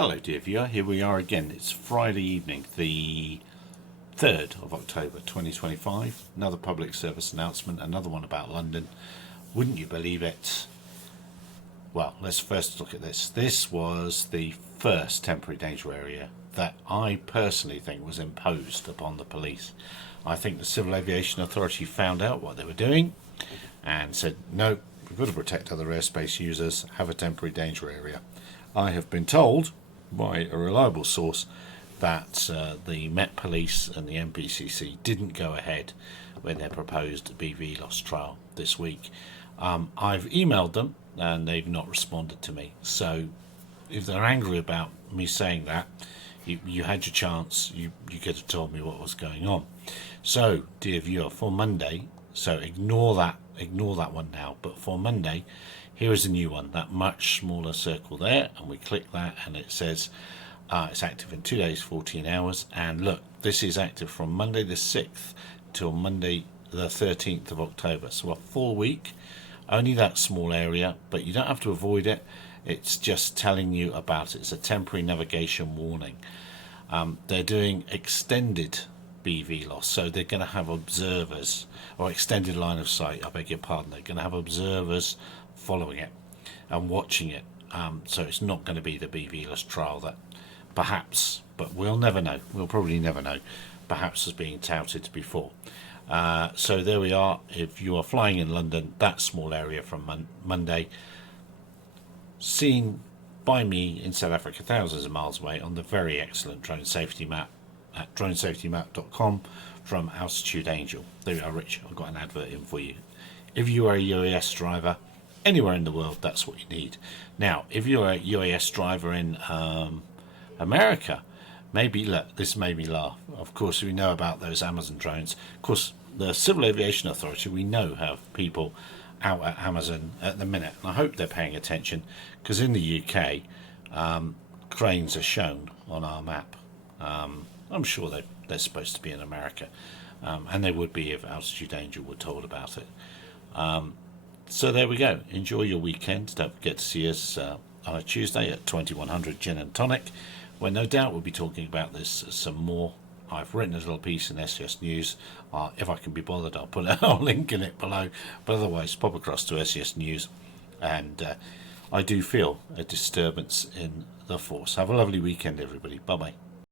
Hello dear viewer, here we are again. It's Friday evening, the 3rd of October 2025. Another public service announcement, another one about London. Wouldn't you believe it? Well, let's first look at this. This was the first temporary danger area that I personally think was imposed upon the police. I think the Civil Aviation Authority found out what they were doing and said, no, we've got to protect other airspace users, have a temporary danger area. I have been told by a reliable source that the Met Police and the MPCC didn't go ahead with their proposed BVLOS trial this week. I've emailed them and they've not responded to me. So if they're angry about me saying that, you had your chance. You could have told me what was going on. So, dear viewer, for Monday, so ignore that one now. But for Monday, here is a new one, that much smaller circle there, and we click that and it says it's active in 2 days, 14 hours. And look, this is active from Monday the 6th till Monday the 13th of October. So a full week, only that small area, but you don't have to avoid it. It's just telling you about it. It's a temporary navigation warning. They're doing extended BVLOS, so they're going to have observers, or extended line of sight, I beg your pardon. They're going to have observers following it and watching it. So it's not going to be the BVLOS trial that perhaps, but we'll never know. We'll probably never know. Perhaps was being touted before. So there we are. If you are flying in London, that small area from Monday, seen by me in South Africa, thousands of miles away, on the very excellent drone safety map at dronesafetymap.com from Altitude Angel. There we are, Rich. I've got an advert in for you. If you are a UAS driver anywhere in the world, that's what you need. Now, if you're a UAS driver in America, maybe, look, this made me laugh. Of course, we know about those Amazon drones. Of course, the Civil Aviation Authority, we know, have people out at Amazon at the minute. And I hope they're paying attention, because in the UK, cranes are shown on our map. I'm sure they're supposed to be in America, and they would be if Altitude Angel were told about it. So there we go. Enjoy your weekend. Don't forget to see us on a Tuesday at 2100 Gin and Tonic, where no doubt we'll be talking about this some more. I've written a little piece in SES News. If I can be bothered, I'll put a link in it below. But otherwise, pop across to SES News. And I do feel a disturbance in the force. Have a lovely weekend, everybody. Bye-bye.